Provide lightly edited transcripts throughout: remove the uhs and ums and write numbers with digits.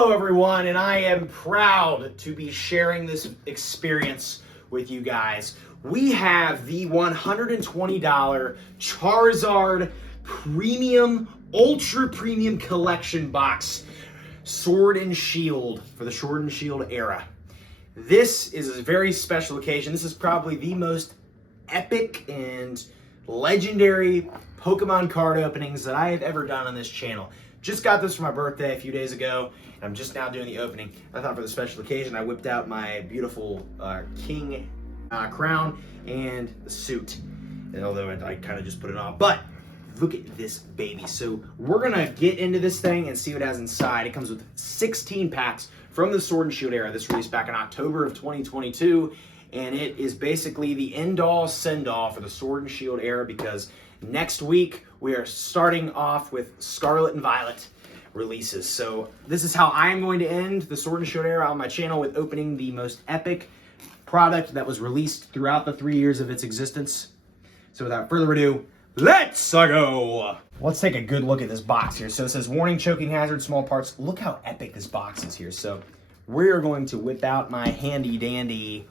Hello everyone, and I am proud to be sharing this experience with you guys. We have the $120 Charizard Ultra Premium Collection box, Sword and Shield, for the Sword and Shield era. This is a very special occasion. This is probably the most epic and legendary Pokemon card openings that I have ever done on this channel. Just got this for my birthday a few days ago, and I'm just now doing the opening. I thought for the special occasion, I whipped out my beautiful king crown and the suit. And although I kind of just put it on, but look at this baby. So we're gonna get into this thing and see what it has inside. It comes with 16 packs from the Sword and Shield era. This released back in October of 2022, and it is basically the end-all, send-all for the Sword and Shield era, because next week we are starting off with Scarlet and Violet releases. So this is how I'm going to end the Sword and Shield era on my channel, with opening the most epic product that was released throughout the 3 years of its existence. So without further ado, let's go! Let's take a good look at this box here. So it says warning, choking hazard, small parts. Look how epic this box is here. So we're going to whip out my handy dandy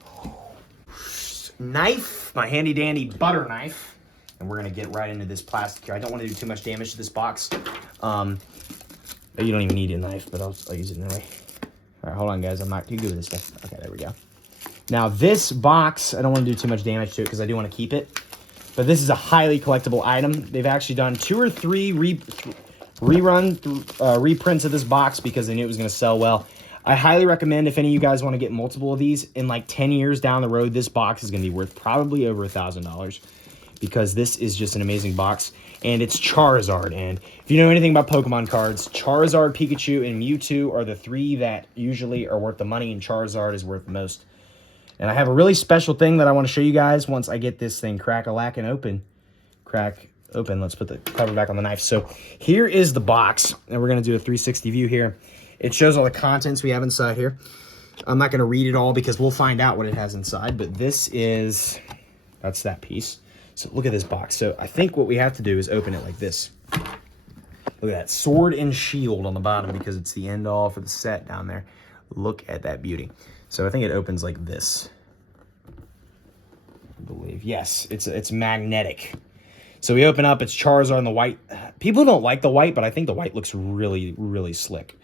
knife, my handy dandy butter knife, and we're gonna get right into this plastic here. I don't want to do too much damage to this box. You don't even need a knife, but I'll use it anyway. All right, hold on, guys. I'm not too good with this stuff. Okay, there we go. Now this box, I don't want to do too much damage to it because I do want to keep it. But this is a highly collectible item. They've actually done 2 or 3 reprints of this box because they knew it was going to sell well. I highly recommend, if any of you guys want to get multiple of these, in like 10 years down the road, this box is going to be worth probably over $1,000, because this is just an amazing box. And it's Charizard. And if you know anything about Pokemon cards, Charizard, Pikachu, and Mewtwo are the 3 that usually are worth the money, and Charizard is worth the most. And I have a really special thing that I want to show you guys once I get this thing crack-a-lackin' open. Crack open. Let's put the cover back on the knife. So here is the box, and we're going to do a 360 view here. It shows all the contents we have inside here. I'm not going to read it all because we'll find out what it has inside, but this is, that's that piece. So look at this box. So I think what we have to do is open it like this. Look at that, Sword and Shield on the bottom, because it's the end all for the set down there. Look at that beauty. So I think it opens like this, I believe. Yes, it's magnetic. So we open up, it's Charizard in the white. People don't like the white, but I think the white looks really, really slick.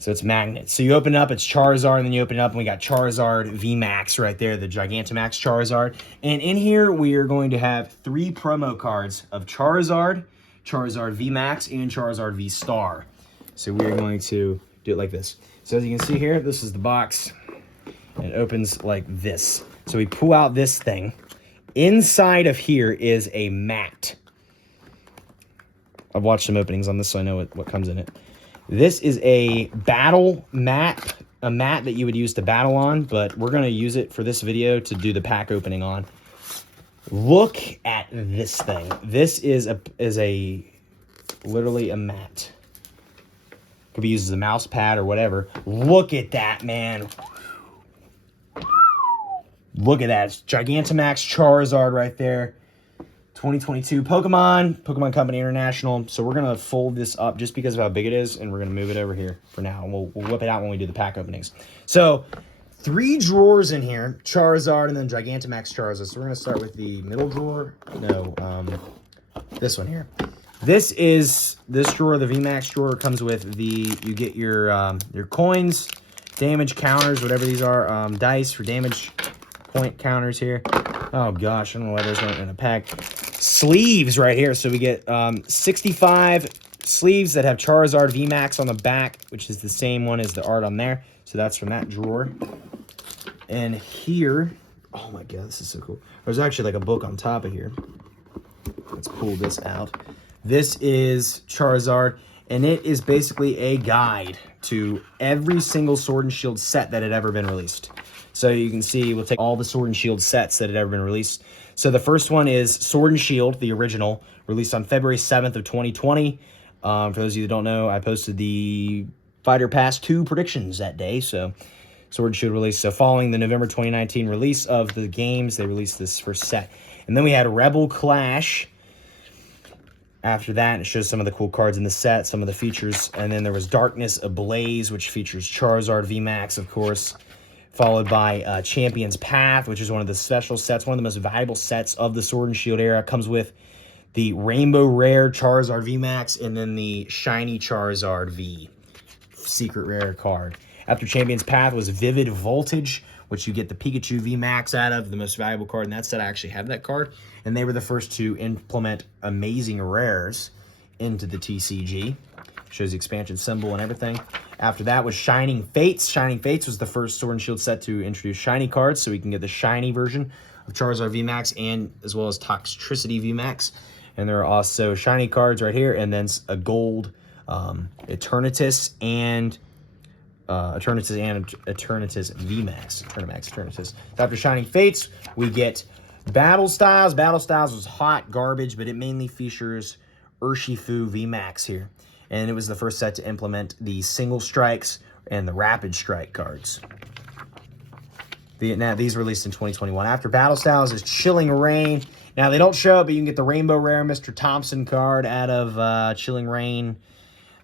So it's magnet. So you open it up, it's Charizard, and then you open it up, and we got Charizard VMAX right there, the Gigantamax Charizard. And in here, we are going to have 3 promo cards of Charizard, Charizard VMAX, and Charizard V-Star. So we are going to do it like this. So as you can see here, this is the box, and it opens like this. So we pull out this thing. Inside of here is a mat. I've watched some openings on this, so I know what comes in it. This is a battle mat, a mat that you would use to battle on, but we're going to use it for this video to do the pack opening on. Look at this thing. This is literally a mat. Could be used as a mouse pad or whatever. Look at that, man. Look at that. It's Gigantamax Charizard right there. 2022 Pokemon Company International. So we're going to fold this up just because of how big it is, and we're going to move it over here for now. And we'll whip it out when we do the pack openings. So 3 drawers in here, Charizard and then Gigantamax Charizard. So we're going to start with the middle drawer. No, this one here. This drawer, the VMAX drawer, comes with you get your coins, damage counters, whatever these are, dice for damage point counters here. Oh gosh, I don't know why those weren't in a pack. Sleeves right here. So we get 65 sleeves that have Charizard VMAX on the back, which is the same one as the art on there. So that's from that drawer. And here, oh my god, this is so cool. There's actually like a book on top of here. Let's pull this out. This is Charizard, and it is basically a guide to every single Sword and Shield set that had ever been released. So you can see, we'll take all the Sword and Shield sets that had ever been released. So the first one is Sword and Shield, the original, released on February 7th of 2020. For those of you that don't know, I posted the Fighter Pass 2 predictions that day. So Sword and Shield release. So following the November 2019 release of the games, they released this first set. And then we had Rebel Clash, After that, it shows some of the cool cards in the set, some of the features. And then there was Darkness Ablaze, which features Charizard VMAX, of course. Followed by Champion's Path, which is one of the special sets, one of the most valuable sets of the Sword and Shield era. Comes with the Rainbow Rare Charizard VMAX and then the Shiny Charizard V Secret Rare card. After Champion's Path was Vivid Voltage, which you get the Pikachu VMAX out of, the most valuable card in that set. I actually have that card. And they were the first to implement Amazing Rares into the TCG. Shows the expansion symbol and everything. After that was Shining Fates. Shining Fates was the first Sword and Shield set to introduce shiny cards, so we can get the shiny version of Charizard VMAX and as well as Toxtricity VMAX. And there are also shiny cards right here, and then a gold Eternatus and Eternatus VMAX. Eternatus. After Shining Fates, we get Battle Styles. Battle Styles was hot garbage, but it mainly features Urshifu VMAX here. And it was the first set to implement the Single Strikes and the Rapid Strike cards. Now, these released in 2021. After Battle Styles is Chilling Reign. Now, they don't show it, but you can get the Rainbow Rare Mr. Thompson card out of Chilling Reign.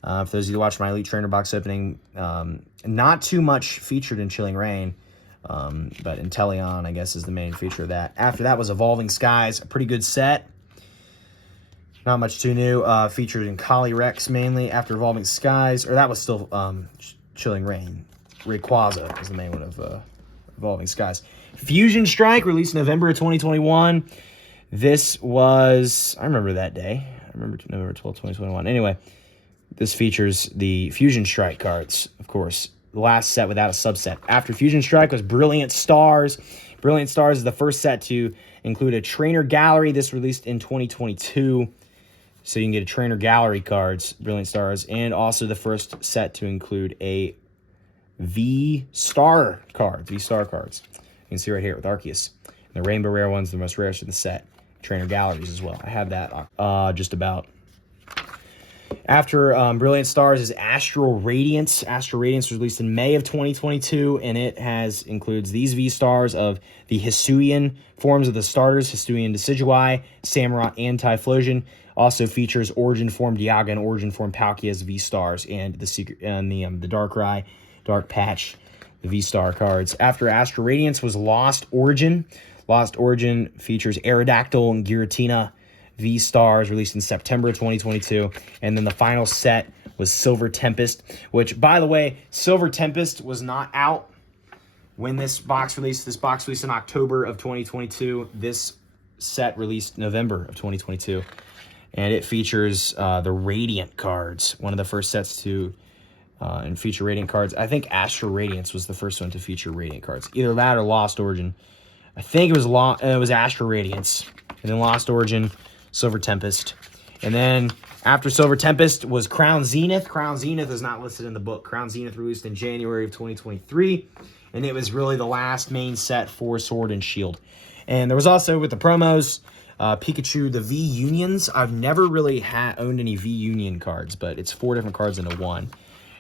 For those of you who watched my Elite Trainer box opening, not too much featured in Chilling Reign, but Inteleon, I guess, is the main feature of that. After that was Evolving Skies, a pretty good set. Not much too new. Featured in Calyrex mainly. After Evolving Skies, or that was still Chilling Reign. Rayquaza is the main one of Evolving Skies. Fusion Strike, released November of 2021. This was, I remember that day. I remember November 12, 2021. Anyway, this features the Fusion Strike cards, of course. The last set without a subset. After Fusion Strike was Brilliant Stars. Brilliant Stars is the first set to include a Trainer Gallery. This released in 2022. So you can get a Trainer Gallery cards, Brilliant Stars, and also the first set to include a V-Star cards. You can see right here with Arceus. And the Rainbow Rare ones, the most rarest in the set. Trainer Galleries as well. I have that just about. After Brilliant Stars is Astral Radiance. Astral Radiance was released in May of 2022, and it includes these V-Stars of the Hisuian forms of the starters, Hisuian Decidueye, Samurott, and Typhlosion. Also features Origin Form Dialga and Origin Form Palkia as V-Stars, and the secret and the Darkrai, Dark Patch, the V-Star cards. After Astral Radiance was Lost Origin. Lost Origin features Aerodactyl and Giratina V-Stars, released in September 2022. And then the final set was Silver Tempest, which, by the way, Silver Tempest was not out when this box released. This box released in October of 2022. This set released November of 2022. And it features the Radiant cards, one of the first sets to and feature Radiant cards. I think Astral Radiance was the first one to feature Radiant cards. Either that or Lost Origin. I think it was Astral Radiance. And then Lost Origin, Silver Tempest. And then after Silver Tempest was Crown Zenith. Crown Zenith is not listed in the book. Crown Zenith released in January of 2023. And it was really the last main set for Sword and Shield. And there was also, with the promos, Pikachu, the V-Unions. I've never really owned any V-Union cards, but it's 4 different cards into one.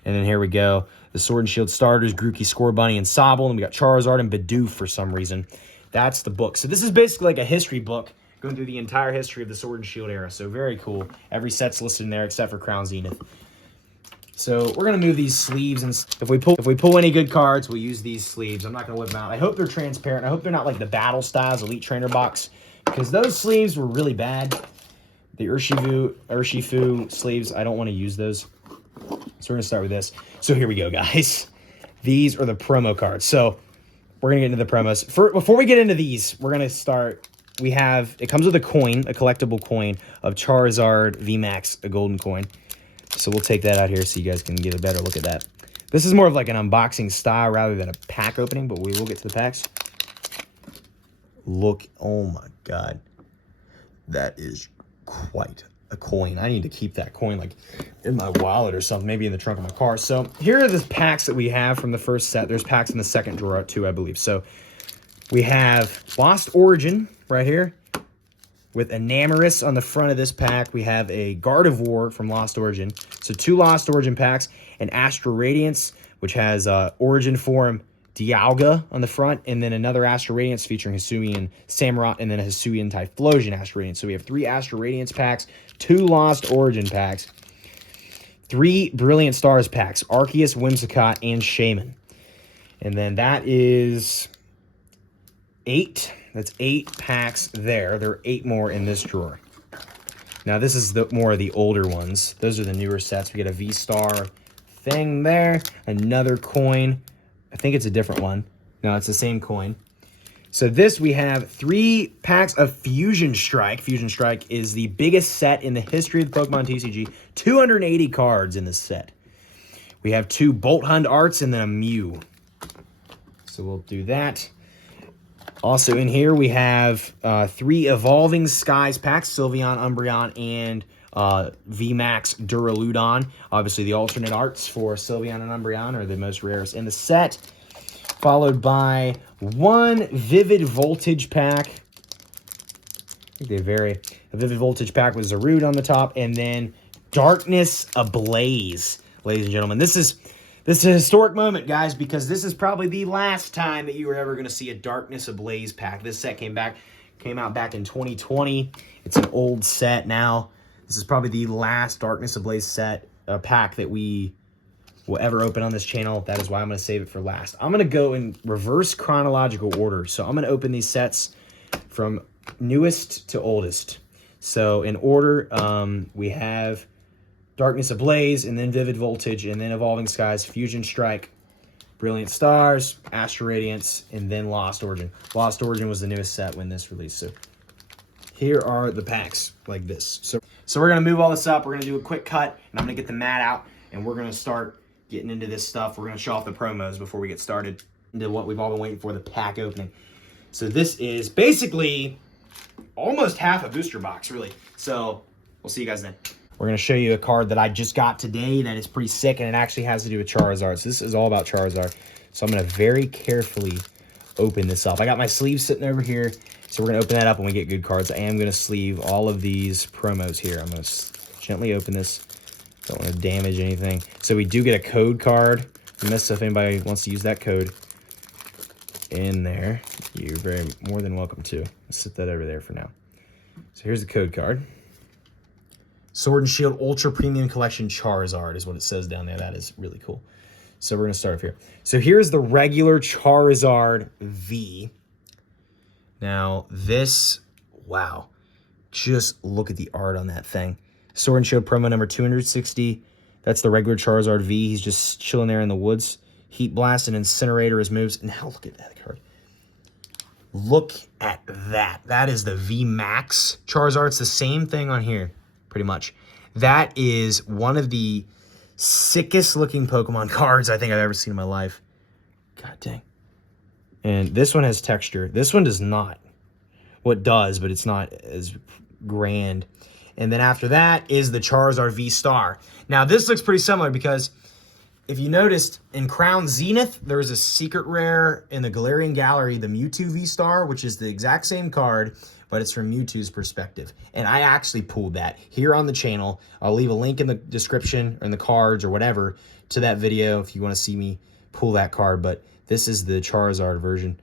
And then here we go. The Sword and Shield starters, Grookey, Scorbunny, and Sobble. And we got Charizard and Bidoof for some reason. That's the book. So this is basically like a history book going through the entire history of the Sword and Shield era. So very cool. Every set's listed in there except for Crown Zenith. So we're going to move these sleeves. And if we pull any good cards, we'll use these sleeves. I'm not going to whip them out. I hope they're transparent. I hope they're not like the Battle Styles Elite Trainer box, because those sleeves were really bad. The Urshifu sleeves, I don't want to use those. So we're going to start with this. So here we go, guys. These are the promo cards. So we're going to get into the promos. Before we get into these, we're going to start. It comes with a coin, a collectible coin of Charizard VMAX, a golden coin. So we'll take that out here so you guys can get a better look at that. This is more of like an unboxing style rather than a pack opening, but we will get to the packs. Look, oh my God. That is quite a coin. I need to keep that coin like in my wallet or something, maybe in the trunk of my car. So here are the packs that we have from the first set. There's packs in the second drawer too, I believe. So we have Lost Origin right here with Enamorus on the front of this pack. We have a Gardevoir from Lost Origin. So 2 Lost Origin packs, and Astral Radiance, which has Origin Form Dialga on the front, and then another Astral Radiance featuring Hisuian Samurott, and then a Hisuian Typhlosion Astral Radiance. So we have 3 Astral Radiance packs, 2 Lost Origin packs, 3 Brilliant Stars packs, Arceus, Whimsicott, and Shaman. And then that is 8. That's 8 packs there. There are 8 more in this drawer. Now, this is more of the older ones. Those are the newer sets. We get a V-Star thing there. Another coin. I think it's a different one. No, it's the same coin. So this, we have 3 packs of Fusion Strike. Fusion Strike is the biggest set in the history of the Pokemon TCG. 280 cards in this set. We have 2 Bolt Hunt arts and then a Mew. So we'll do that. Also in here, we have 3 Evolving Skies packs, Sylveon, Umbreon, and VMAX Duraludon. Obviously, the alternate arts for Sylveon and Umbreon are the most rarest in the set. Followed by 1 Vivid Voltage pack. I think they vary. A Vivid Voltage pack with Zarude on the top, and then Darkness Ablaze, ladies and gentlemen. This is a historic moment, guys, because this is probably the last time that you were ever going to see a Darkness Ablaze pack. This set came out back in 2020. It's an old set now. This is probably the last Darkness Ablaze set pack that we will ever open on this channel. That is why I'm going to save it for last. I'm going to go in reverse chronological order. So I'm going to open these sets from newest to oldest. So in order, we have Darkness Ablaze, and then Vivid Voltage, and then Evolving Skies, Fusion Strike, Brilliant Stars, Astral Radiance, and then Lost Origin. Lost Origin was the newest set when this released. So here are the packs like this. So we're going to move all this up. We're going to do a quick cut, and I'm going to get the mat out, and we're going to start getting into this stuff. We're going to show off the promos before we get started into what we've all been waiting for, the pack opening. So this is basically almost half a booster box, really. So we'll see you guys then. We're going to show you a card that I just got today that is pretty sick, and it actually has to do with Charizard. So this is all about Charizard. So I'm going to very carefully open this up. I got my sleeves sitting over here, so we're going to open that up when we get good cards. I am going to sleeve all of these promos here. I'm going to gently open this. Don't want to damage anything. So we do get a code card. If anybody wants to use that code in there, you're very more than welcome to. Let's set that over there for now. So here's the code card. Sword and Shield Ultra Premium Collection Charizard is what it says down there. That is really cool. So we're going to start off here. So here's the regular Charizard V. Now this, wow. Just look at the art on that thing. Sword and Shield promo number 260. That's the regular Charizard V. He's just chilling there in the woods. Heat Blast and Incinerator his moves. And now look at that card. Look at that. That is the VMAX Charizard. It's the same thing on here. Pretty much. That is one of the sickest looking Pokemon cards I think I've ever seen in my life. God dang. And this one has texture. This one does not. Well, it does, but it's not as grand. And then after that is the Charizard V-Star. Now, this looks pretty similar because if you noticed, in Crown Zenith, there was a secret rare in the Galarian Gallery, the Mewtwo V-Star, which is the exact same card, but it's from Mewtwo's perspective. And I actually pulled that here on the channel. I'll leave a link in the description or in the cards or whatever to that video if you want to see me pull that card. But this is the Charizard version.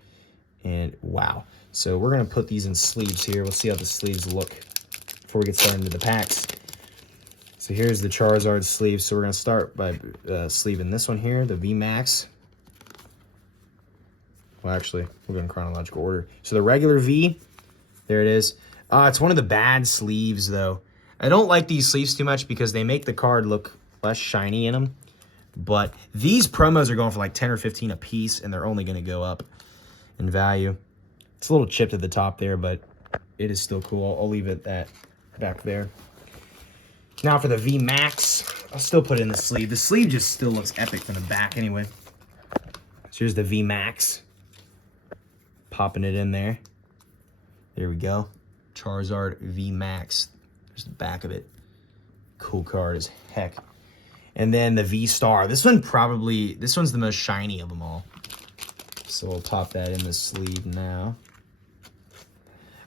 And wow. So we're going to put these in sleeves here. We'll see how the sleeves look before we get started into the packs. So here's the Charizard sleeve. So we're going to start by sleeving this one here, the VMAX. Well, actually, we'll go in chronological order. So the regular V, there it is. It's one of the bad sleeves, though. I don't like these sleeves too much because they make the card look less shiny in them. But these promos are going for like 10 or 15 a piece, and they're only going to go up in value. It's a little chipped at the top there, but it is still cool. I'll leave it that back there. Now for the VMAX, I'll still put it in the sleeve. The sleeve just still looks epic from the back anyway. So here's the VMAX. Popping it in there. There we go. Charizard VMAX. There's the back of it. Cool card as heck. And then the V-Star. This one's the most shiny of them all. So we'll pop that in the sleeve now.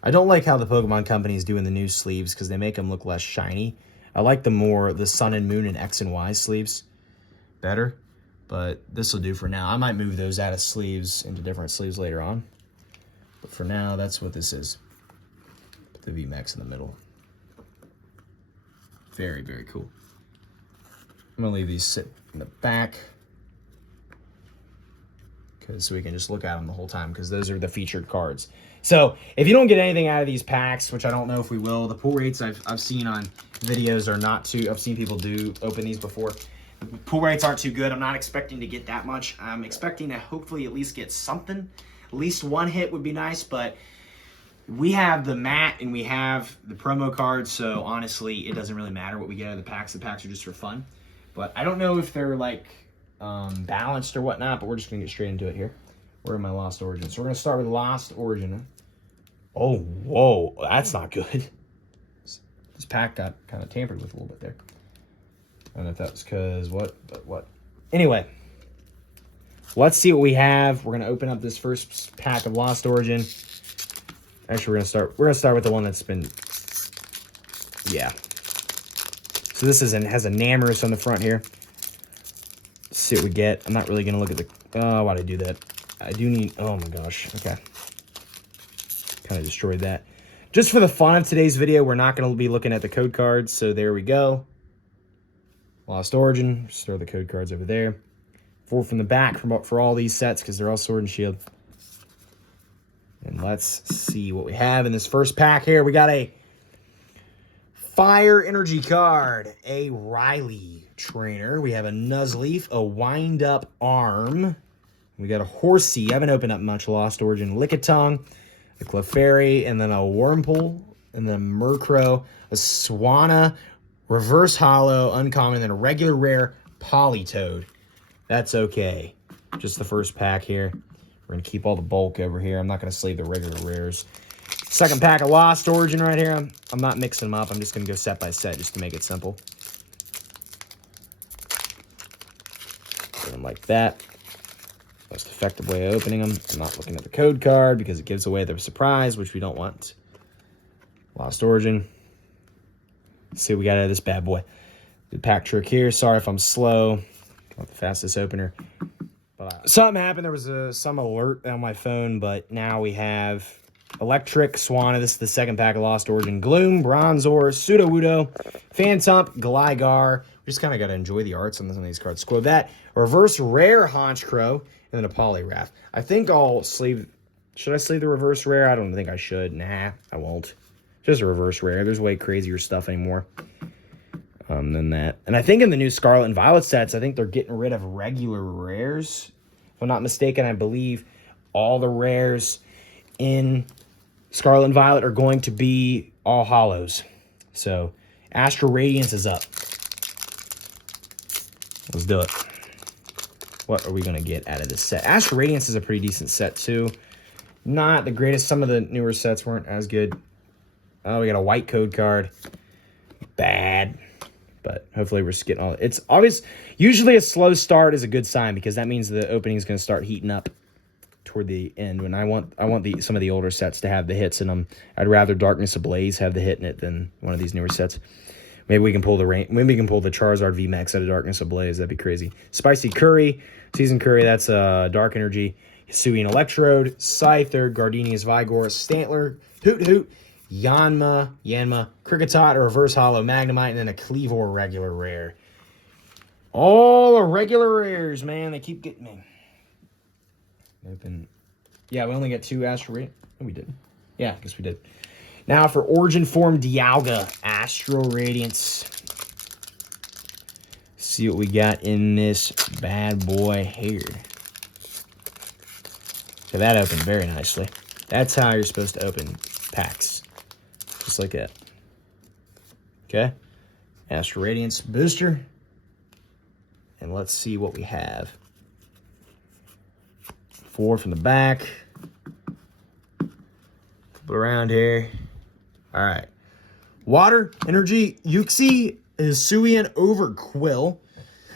I don't like how the Pokemon Company is doing the new sleeves because they make them look less shiny. I like the Sun and Moon and X and Y sleeves better. but this will do for now. I might move those out of sleeves into different sleeves later on. But for now, that's what this is. Put the VMAX in the middle. Very, very cool. I'm going to leave these sit in the back, so we can just look at them the whole time, because those are the featured cards. So if you don't get anything out of these packs, which I don't know if we will, the pull rates I've seen on videos are not too, I've seen people do open these before. The pull rates aren't too good. I'm not expecting to get that much. I'm expecting to hopefully at least get something. At least one hit would be nice, but we have the mat and we have the promo cards, so honestly, it doesn't really matter what we get out of the packs. The packs are just for fun. But I don't know if they're like balanced or whatnot, but we're just going to get straight into it here. Where are my Lost Origins? So we're going to start with Lost Origin. Oh, whoa, that's not good. This pack got kind of tampered with a little bit there. I don't know if that was because what, but what. Anyway, let's see what we have. We're going to open up this first pack of Lost Origin. Actually, we're going to start with the one that's been, yeah. So this has a Namorous on the front here. Let's see what we get. I'm not really going to look at the, oh, why'd I do that? I do need, oh my gosh, okay. Kind of destroyed that. Just for the fun of today's video, we're not going to be looking at the code cards, so there we go. Lost Origin, just throw the code cards over there. 4 from the back for all these sets, because they're all Sword and Shield. And let's see what we have in this first pack here. We got a Fire Energy card, a Riley Trainer. We have a Nuzleaf, a Wind-Up Arm. We got a Horsey. I haven't opened up much Lost Origin. Lickitung, a Clefairy, and then a Wurmple, and then a Murkrow, a Swanna, Reverse Hollow, Uncommon, and then a regular rare Politoed. That's okay. Just the first pack here. We're going to keep all the bulk over here. I'm not going to sleeve the regular rares. Second pack of Lost Origin right here. I'm not mixing them up. I'm just going to go set by set just to make it simple. Put them like that. Most effective way of opening them. I'm not looking at the code card because it gives away the surprise, which we don't want. Lost Origin. Let's see what we got out of this bad boy. The pack trick here. Sorry if I'm slow. Not the fastest opener. But something happened. There was some alert on my phone, but now we have Electric, Swanna. This is the second pack of Lost Origin. Gloom, Bronzor, Sudowoodo, Phantump, Gligar. We just kind of got to enjoy the arts on some of these cards. Squavette, a reverse rare Honchkrow, and then a Poliwrath. I think I'll sleeve... Should I sleeve the reverse rare? I don't think I should. Nah, I won't. Just a reverse rare. There's way crazier stuff anymore than that. And I think in the new Scarlet and Violet sets, I think they're getting rid of regular rares. If I'm not mistaken, I believe all the rares in Scarlet and Violet are going to be all hollows. So, Astral Radiance is up. Let's do it. What are we going to get out of this set? Astral Radiance is a pretty decent set, too. Not the greatest. Some of the newer sets weren't as good. Oh, we got a white code card. Bad. But hopefully we're just getting all... It's obvious. Usually a slow start is a good sign because that means the opening is going to start heating up toward the end. When I want some of the older sets to have the hits in them. I'd rather Darkness Ablaze have the hit in it than one of these newer sets. Maybe we can pull the Charizard VMAX out of Darkness Ablaze. That'd be crazy. Spicy Curry, Seasoned Curry. That's Dark Energy. Hisuian Electrode, Scyther, Gardenia's Vigor, Stantler, Hoot, Yanma, Kricketot, a Reverse Hollow, Magnemite, and then a Cleavor regular rare. All the regular rares, man. They keep getting me. Open. Yeah, we only got 2 Astral Radiance. No, we didn't. Yeah, I guess we did. Now for Origin Form Dialga, Astral Radiance. See what we got in this bad boy here. Okay, that opened very nicely. That's how you're supposed to open packs. Just like that. Okay. Astral Radiance booster. And let's see what we have. 4 from the back. Flip it around here. All right. Water Energy Uxie Hisuian Overquill.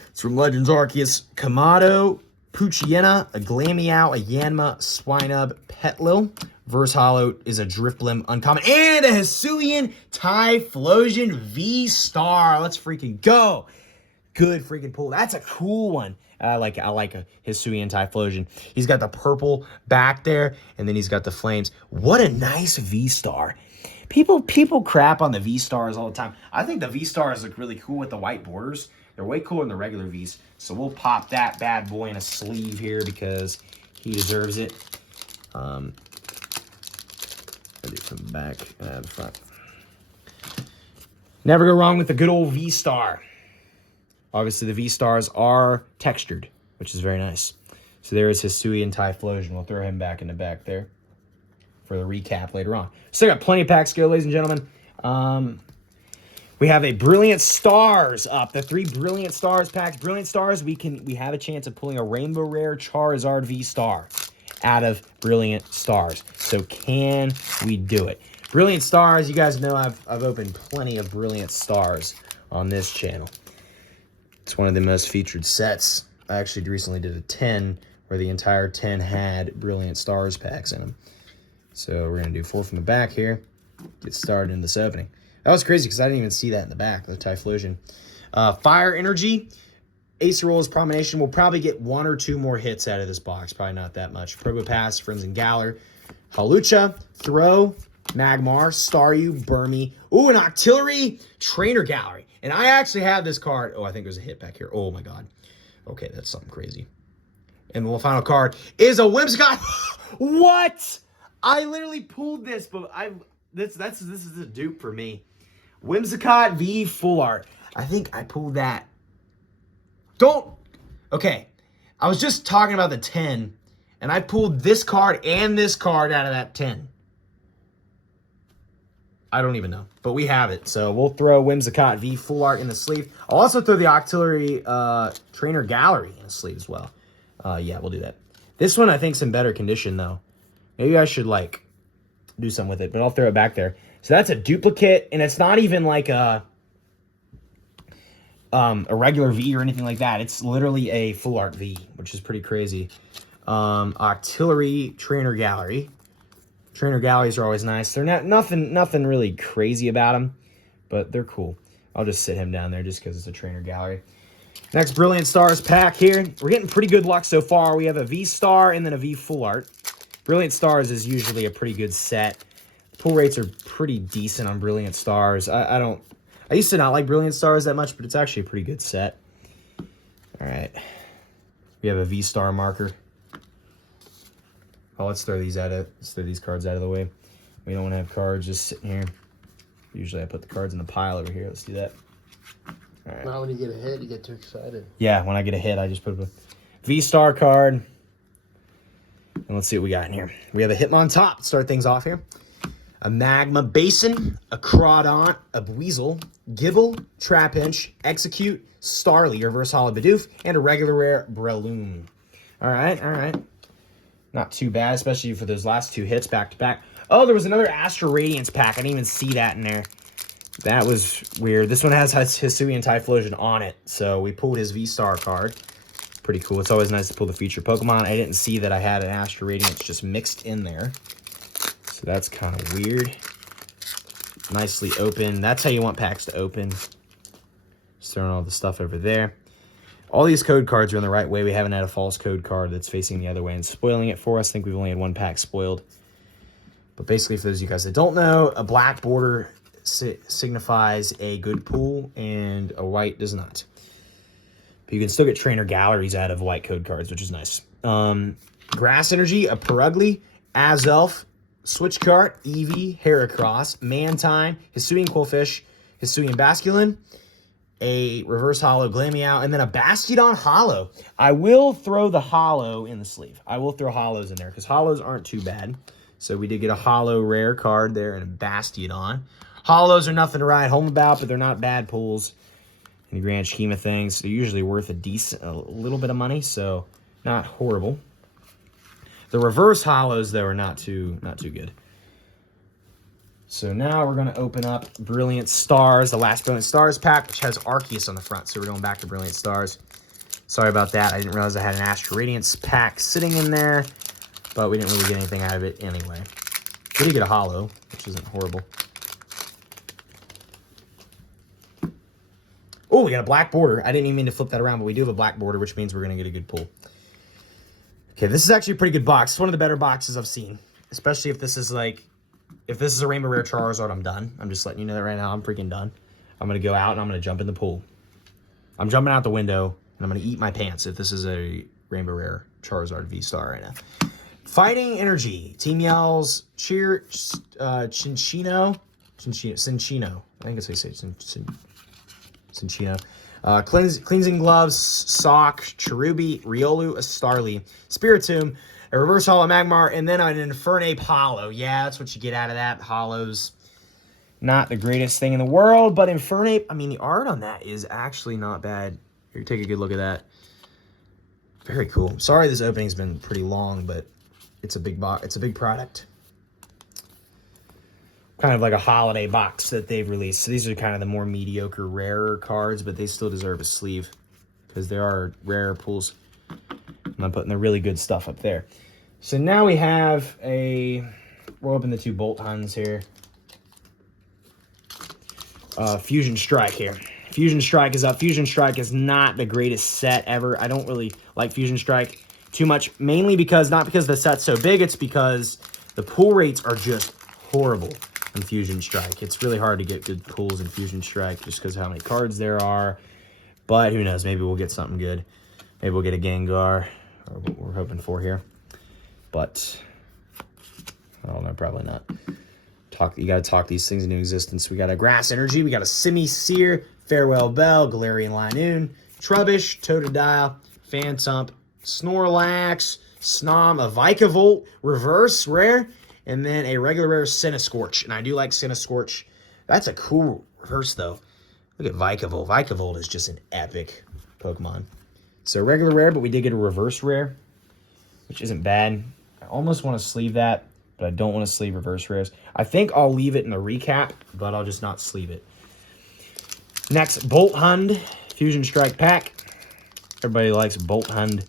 It's from Legends Arceus. Kamado, Poochyena, a Glameow, a Yanma, Swinub, Petlil. Verse Hollow is a Drifblim Uncommon. And a Hisuian Typhlosion V-Star. Let's freaking go. good freaking pull. That's a cool one. I like a Hisui and Typhlosion. He's got the purple back there, and then he's got the flames. What a nice V-Star. People crap on the V-Stars all the time. I think the V-Stars look really cool with the white borders. They're way cooler than the regular Vs. So we'll pop that bad boy in a sleeve here because he deserves it. I'll do it from the back and the front. Never go wrong with the good old V-Star. Obviously, the V-Stars are textured, which is very nice. So there is Hisui and Typhlosion. We'll throw him back in the back there for the recap later on. Still got plenty of packs to go, ladies and gentlemen. We have a Brilliant Stars up. The 3 Brilliant Stars packs. Brilliant Stars, we have a chance of pulling a Rainbow Rare Charizard V-Star out of Brilliant Stars. So can we do it? Brilliant Stars, you guys know I've opened plenty of Brilliant Stars on this channel. It's one of the most featured sets. I actually recently did a 10 where the entire 10 had Brilliant Stars packs in them. So we're going to do 4 from the back here. Get started in this opening. That was crazy because I didn't even see that in the back, the Typhlosion. Fire Energy. Ace Rolls Promenation. We'll probably get 1 or 2 more hits out of this box. Probably not that much. Probopass, Friends and Galar. Hawlucha, Throw, Magmar, Staryu, Burmy. Ooh, an Octillery Trainer Gallery. And I actually have this card. Oh, I think there's a hit back here. Oh, my God. Okay, that's something crazy. And the final card is a Whimsicott. What? I literally pulled this, but this is a dupe for me. Whimsicott V Full Art. I think I pulled that. Okay. I was just talking about the 10, and I pulled this card and this card out of that 10. I don't even know, but we have it. So we'll throw Whimsicott V Full Art in the sleeve. I'll also throw the Octillery Trainer Gallery in the sleeve as well. Yeah, we'll do that. This one I think's in better condition, though. Maybe I should, like, do something with it, but I'll throw it back there. So that's a duplicate, and it's not even like a regular V or anything like that. It's literally a Full Art V, which is pretty crazy. Octillery Trainer Gallery. Trainer Galleries are always nice. They're nothing really crazy about them, but they're cool. I'll just sit him down there just because it's a Trainer Gallery. Next Brilliant Stars pack here. We're getting pretty good luck so far. We have a V-Star and then a V Full Art. Brilliant Stars is usually a pretty good set. Pull rates are pretty decent on Brilliant Stars. I used to not like Brilliant Stars that much, but it's actually a pretty good set. All right. We have a V-Star marker. Oh, let's throw these cards out of the way. We don't want to have cards just sitting here. Usually I put the cards in the pile over here. Let's do that. All right. Now when you get a hit, you get too excited. Yeah, when I get a hit, I just put a V-Star card. And let's see what we got in here. We have a Hitmontop to start things off here. A Magma Basin, a Crawdaunt, a Weasel, Gible, Trapinch, Execute, Starly, Reverse Hollow Bidoof, and a regular rare Breloom. All right. Not too bad, especially for those last 2 hits back to back. Oh, there was another Astral Radiance pack. I didn't even see that in there. That was weird. This one has Hisui and Typhlosion on it, so we pulled his V-Star card. Pretty cool. It's always nice to pull the feature Pokemon. I didn't see that I had an Astral Radiance just mixed in there. So that's kind of weird. Nicely open. That's how you want packs to open. Just throwing all the stuff over there. All these code cards are in the right way. We haven't had a false code card that's facing the other way and spoiling it for us. I think we've only had 1 pack spoiled. But basically, for those of you guys that don't know, a black border signifies a good pull and a white does not. But you can still get Trainer Galleries out of white code cards, which is nice. Grass Energy, a Perugly, Azelf, Switchcart, Eevee, Heracross, Mantine, Hisuian Quillfish, Hisuian Basculin, a Reverse Hollow Glameow, and then a Bastiodon Hollow. I will throw the Hollow in the sleeve. I will throw Hollows in there because Hollows aren't too bad. So we did get a Hollow rare card there and a Bastiodon. Hollows are nothing to write home about, but they're not bad pulls in the grand scheme of things. They're usually worth a little bit of money, so not horrible. The reverse hollows, though, are not too good. So now we're going to open up Brilliant Stars, the last Brilliant Stars pack, which has Arceus on the front. So we're going back to Brilliant Stars. Sorry about that. I didn't realize I had an Astral Radiance pack sitting in there, but we didn't really get anything out of it anyway. We did get a hollow, which isn't horrible. Oh, we got a black border. I didn't even mean to flip that around, but we do have a black border, which means we're going to get a good pull. Okay, this is actually a pretty good box. It's one of the better boxes I've seen. Especially if this is like, if this is a Rainbow Rare Charizard, I'm done. I'm just letting you know that right now. I'm freaking done. I'm going to go out and I'm going to jump in the pool. I'm jumping out the window and I'm going to eat my pants if this is a Rainbow Rare Charizard V-Star right now. Fighting Energy. Team Yell's Cinchino. I think it's how you say Cinchino. Cleansing Gloves, Sock, Cherubi, Riolu, a Starly, Spiritomb, a Reverse Hollow Magmar, and then an Infernape Hollow. Yeah, that's what you get out of that. Hollows, not the greatest thing in the world, but Infernape, I mean, the art on that is actually not bad. Here, take a good look at that. Very cool. Sorry this opening's been pretty long, but it's a big box. It's a big product. Kind of like a holiday box that they've released. So these are kind of the more mediocre, rarer cards, but they still deserve a sleeve because there are rarer pulls. I'm putting the really good stuff up there. So now we have we'll open the two Bolt Huns here. Fusion Strike here. Fusion Strike is up. Fusion Strike is not the greatest set ever. I don't really like Fusion Strike too much, mainly because, not because the set's so big, it's because the pull rates are just horrible in Fusion Strike. It's really hard to get good pulls in Fusion Strike just because of how many cards there are. But who knows? Maybe we'll get something good. Maybe we'll get a Gengar, or what we're hoping for here. But I don't know, probably not. You got to talk these things into existence. We got a Grass Energy. We got a Simisear, Farewell Bell, Galarian Linoon, Trubbish, Totodile, Phantump, Snorlax, Snom, a Vikavolt, Reverse Rare, and then a regular rare Cinescorch. And I do like Cinescorch. That's a cool reverse, though. Look at Vikavolt. Vikavolt is just an epic Pokemon. So regular rare, but we did get a reverse rare, which isn't bad. I almost want to sleeve that, but I don't want to sleeve reverse rares. I think I'll leave it in the recap, but I'll just not sleeve it. Next, Bolt Hund Fusion Strike Pack. Everybody likes Bolt Hund.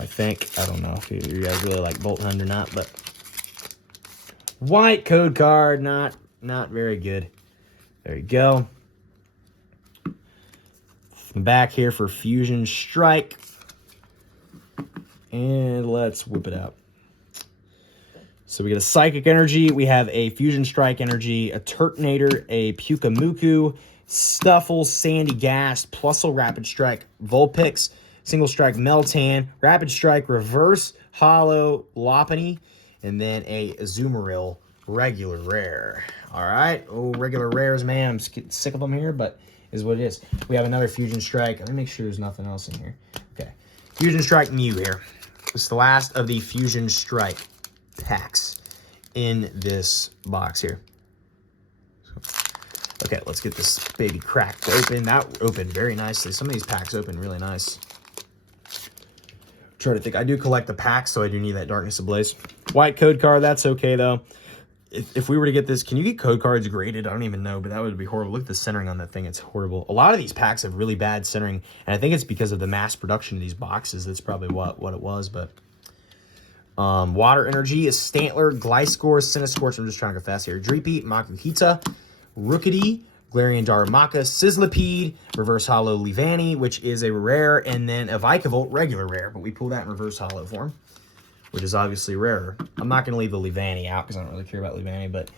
I think. I don't know if you guys really like Bolt Hund or not, but white code card, not very good. There you go. Back here for Fusion Strike. And let's whip it out. So we get a Psychic Energy. We have a Fusion Strike Energy, a Turtonator, a Pukamuku, Stuffle, Sandy Gas, Plusle, Rapid Strike, Vulpix, Single Strike Meltan, Rapid Strike Reverse, Hollow, Lopunny, and then a Azumarill regular rare. All right. Oh, regular rares, man. I'm just getting sick of them here, but is what it is. We have another Fusion Strike. Let me make sure there's nothing else in here. Okay. Fusion Strike Mew here. This is the last of the Fusion Strike packs in this box here. Okay, let's get this baby cracked open. That opened very nicely. Some of these packs open really nice. Trying to think. I do collect the packs, so I do need that Darkness Ablaze. White code card, that's okay though. If we were to get this, can you get code cards graded? I don't even know, but that would be horrible. Look at the centering on that thing. It's horrible. A lot of these packs have really bad centering, and I think it's because of the mass production of these boxes. That's probably what it was, but Water Energy is Stantler, Gliscor, Cinescorch. I'm just trying to go fast here. Dreepy, Makuhita, Rookity, Galarian Darumaka, Sizzlipede, Reverse Hollow Leavanny, which is a rare, and then a Vikavolt regular rare, but we pull that in Reverse Hollow form, which is obviously rarer. I'm not going to leave the Leavanny out because I don't really care about Leavanny, but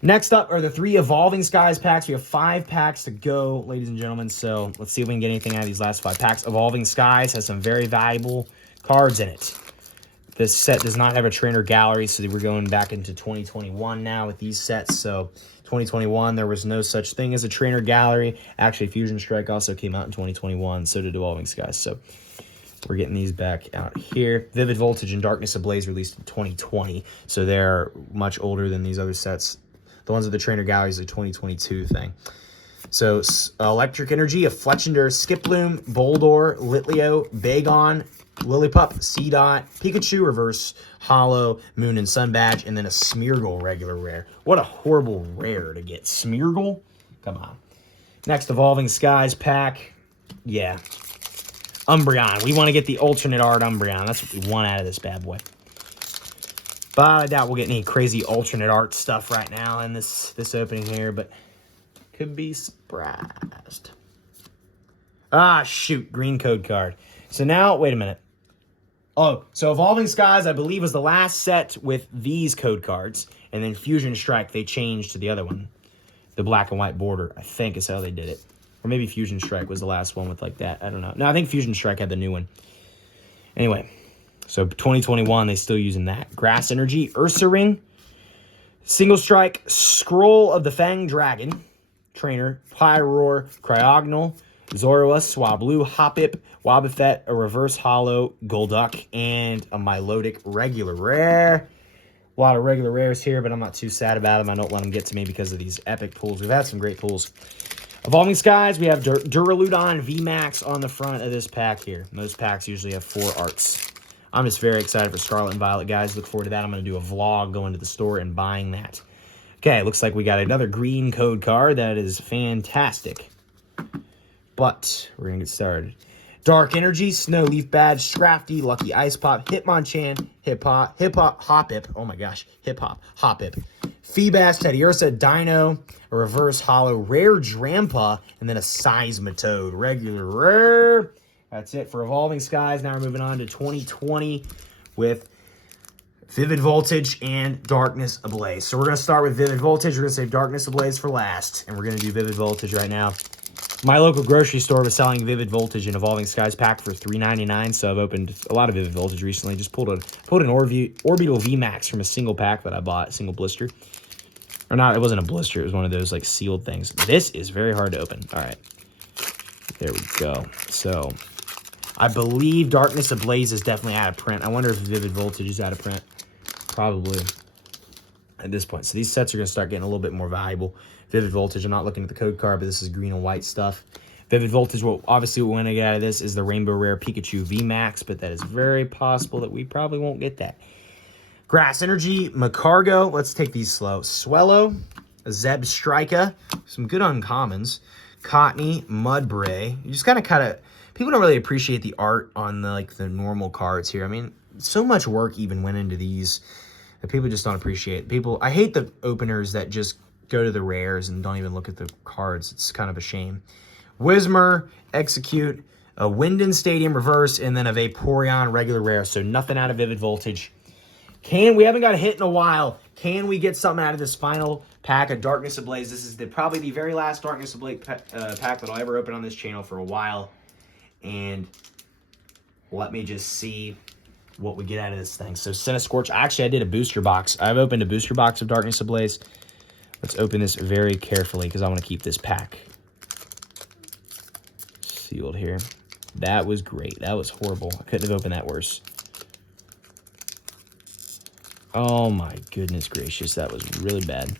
next up are the 3 Evolving Skies packs. We have 5 packs to go, ladies and gentlemen, so let's see if we can get anything out of these last 5 packs. Evolving Skies has some very valuable cards in it. This set does not have a trainer gallery, so we're going back into 2021 now with these sets. So 2021, there was no such thing as a trainer gallery. Actually, Fusion Strike also came out in 2021, so did Evolving Skies. So we're getting these back out here. Vivid Voltage and Darkness Ablaze released in 2020, so they're much older than these other sets. The ones with the trainer galleries are a 2022 thing. So Electric Energy, a Fletchinder, Skiploom, Boldore, Litleo, Bagon, Lillipup, Seedot, Pikachu, Reverse, Hollow, Moon and Sun Badge, and then a Smeargle regular rare. What a horrible rare to get. Smeargle? Come on. Next, Evolving Skies pack. Yeah. Umbreon. We want to get the alternate art Umbreon. That's what we want out of this bad boy. But I doubt we'll get any crazy alternate art stuff right now in this opening here, but could be Brast. Ah, shoot. Green code card. So now, wait a minute. Oh, so Evolving Skies, I believe, was the last set with these code cards. And then Fusion Strike, they changed to the other one. The black and white border, I think, is how they did it. Or maybe Fusion Strike was the last one with like that. I don't know. No, I think Fusion Strike had the new one. Anyway, so 2021, they still using that. Grass Energy, Ursa Ring, Single Strike, Scroll of the Fang Dragon, Trainer, Pyroar, Cryogonal, Zoroark, Swablu, Hoppip, Wobbuffet, a Reverse Hollow, Golduck, and a Milotic regular rare. A lot of regular rares here, but I'm not too sad about them. I don't let them get to me because of these epic pulls. We've had some great pulls. Evolving Skies, we have Duraludon VMAX on the front of this pack here. Most packs usually have 4 arts. I'm just very excited for Scarlet and Violet, guys. Look forward to that. I'm going to do a vlog going to the store and buying that. Okay, looks like we got another green code card. That is fantastic. But we're going to get started. Dark Energy, Snow Leaf Badge, Scrafty, Lucky Ice Pop, Hitmonchan, Hip Hop, Hoppip, oh my gosh, Hip Hop, Hoppip, Feebas, Teddiursa, Dino, a Reverse Hollow, Rare Drampa, and then a Seismitoad, regular rare. That's it for Evolving Skies. Now we're moving on to 2020 with Vivid Voltage and Darkness Ablaze. So we're going to start with Vivid Voltage. We're going to save Darkness Ablaze for last, and we're going to do Vivid Voltage right now. My local grocery store was selling Vivid Voltage and Evolving Skies pack for $3.99, so I've opened a lot of Vivid Voltage recently. Just pulled an Orbital VMAX from a single pack that I bought, a single blister. Or not, it wasn't a blister. It was one of those like sealed things. This is very hard to open. All right. There we go. So I believe Darkness Ablaze is definitely out of print. I wonder if Vivid Voltage is out of print. Probably at this point. So these sets are going to start getting a little bit more valuable. Vivid Voltage, I'm not looking at the code card, but this is green and white stuff. Vivid Voltage, well, obviously what we're going to get out of this is the Rainbow Rare Pikachu VMAX, but that is very possible that we probably won't get that. Grass Energy, Macargo, let's take these slow. Swellow, Zebstrika, some good uncommons. Cottony, Mudbray. You just kind of, people don't really appreciate the art on the normal cards here. I mean, so much work even went into these that people just don't appreciate. I hate the openers that just go to the rares and don't even look at the cards. It's kind of a shame. Whismur, Execute, a Winden Stadium Reverse, and then a Vaporeon regular rare. So nothing out of Vivid Voltage. We haven't got a hit in a while. Can we get something out of this final pack of Darkness Ablaze? This is probably the very last Darkness Ablaze pack that I'll ever open on this channel for a while. And let me just see what we get out of this thing. So Cinescorch. Actually, I did a booster box. I've opened a booster box of Darkness Ablaze. Let's open this very carefully because I want to keep this pack sealed here. That was great. That was horrible. I couldn't have opened that worse. Oh my goodness gracious. That was really bad.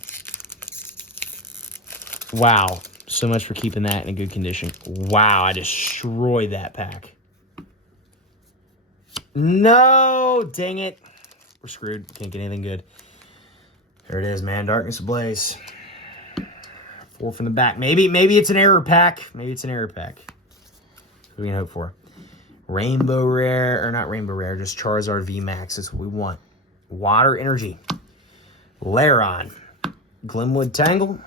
Wow. So much for keeping that in a good condition. Wow. I destroyed that pack. No. Dang it. We're screwed. Can't get anything good. There it is, man. Darkness Ablaze. 4 from the back. Maybe it's an error pack. Maybe it's an error pack. What we can hope for. Rainbow Rare, or not Rainbow Rare, just Charizard VMAX. That's what we want. Water Energy. Lairon. Glimwood Tangle.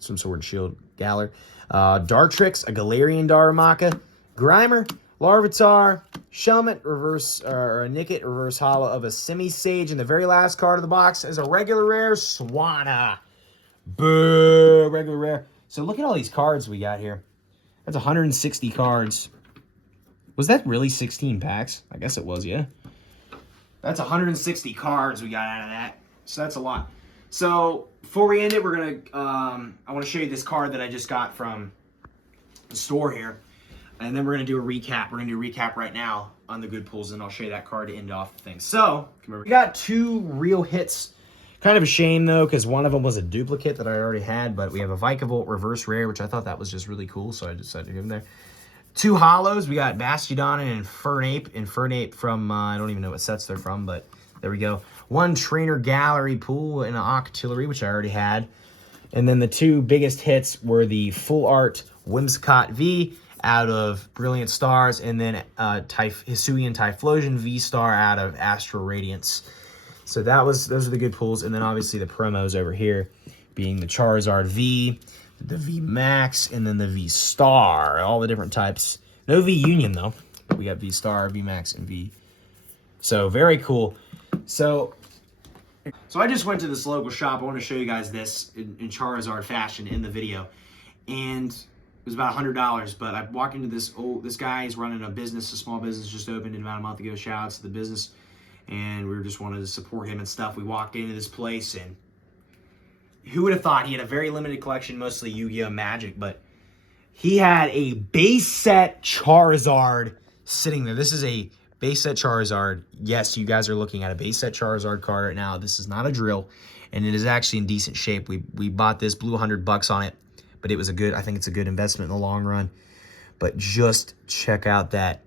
Some Sword Shield Galar. Dartrix, a Galarian Darumaka. Grimer. Larvitar, Shelmet, reverse, or a Nickit, reverse hollow of a Semi-Sage, and the very last card of the box is a regular rare, Swanna. Boo, regular rare. So look at all these cards we got here. That's 160 cards. Was that really 16 packs? I guess it was, yeah. That's 160 cards we got out of that. So that's a lot. So before we end it, we're going to, I want to show you this card that I just got from the store here. And then we're going to do a recap. We're going to do a recap right now on the good pulls, and I'll show you that card to end off the thing. So, we got 2 real hits. Kind of a shame, though, because one of them was a duplicate that I already had, but we have a Vikavolt reverse rare, which I thought that was just really cool, so I decided to give him there. 2 hollows. We got Bastiodon and Infernape. Infernape from, I don't even know what sets they're from, but there we go. 1 Trainer Gallery Pool and an Octillery, which I already had. And then the 2 biggest hits were the Full Art Whimsicott V out of Brilliant Stars, and then Hisuian Typhlosion V-Star out of Astral Radiance. So those are the good pulls, and then obviously the promos over here being the Charizard V, the V Max, and then the V Star. All the different types. No V Union though. We got V Star, V Max, and V. So very cool. So I just went to this local shop. I want to show you guys this in Charizard fashion in the video, and it was about $100. But I walked into this guy. He's running a business, a small business, just opened about a month ago. Shout out to the business, and we just wanted to support him and stuff. We walked into this place, and who would have thought he had a very limited collection, mostly Yu-Gi-Oh! Magic, but he had a base set Charizard sitting there. This is a base set Charizard. Yes, you guys are looking at a base set Charizard card right now. This is not a drill, and it is actually in decent shape. We bought this, blew $100 on it, but it was I think it's a good investment in the long run. But just check out that.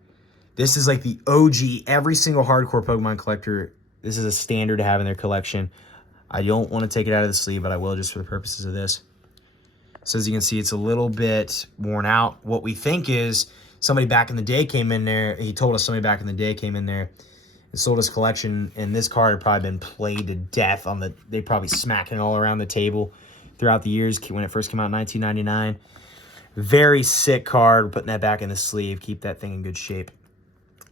This is like the OG. Every single hardcore Pokemon collector, this is a standard to have in their collection. I don't want to take it out of the sleeve, but I will just for the purposes of this. So as you can see, it's a little bit worn out. What we think is somebody back in the day came in there. He told us somebody back in the day came in there and sold his collection, and this card had probably been played to death on the. They probably smacking it all around the table throughout the years when it first came out in 1999. Very sick card. We're putting that back in the sleeve. Keep that thing in good shape.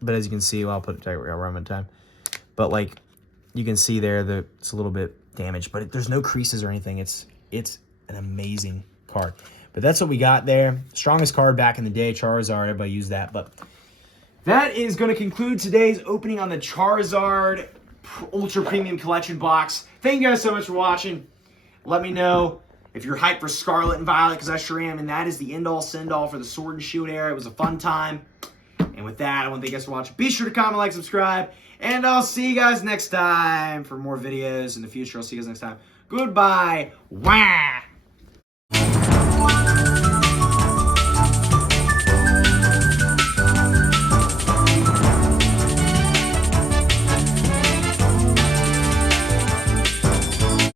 But as you can see, well, I'll put it right around my time. But like you can see there, it's a little bit damaged, but there's no creases or anything. It's an amazing card. But that's what we got there. Strongest card back in the day, Charizard. Everybody used that. But that is going to conclude today's opening on the Charizard Ultra Premium Collection box. Thank you guys so much for watching. Let me know if you're hyped for Scarlet and Violet, because I sure am. And that is the end-all, send-all for the Sword and Shield era. It was a fun time. And with that, I want to thank you guys for watching. Be sure to comment, like, subscribe. And I'll see you guys next time for more videos in the future. I'll see you guys next time. Goodbye. Wow.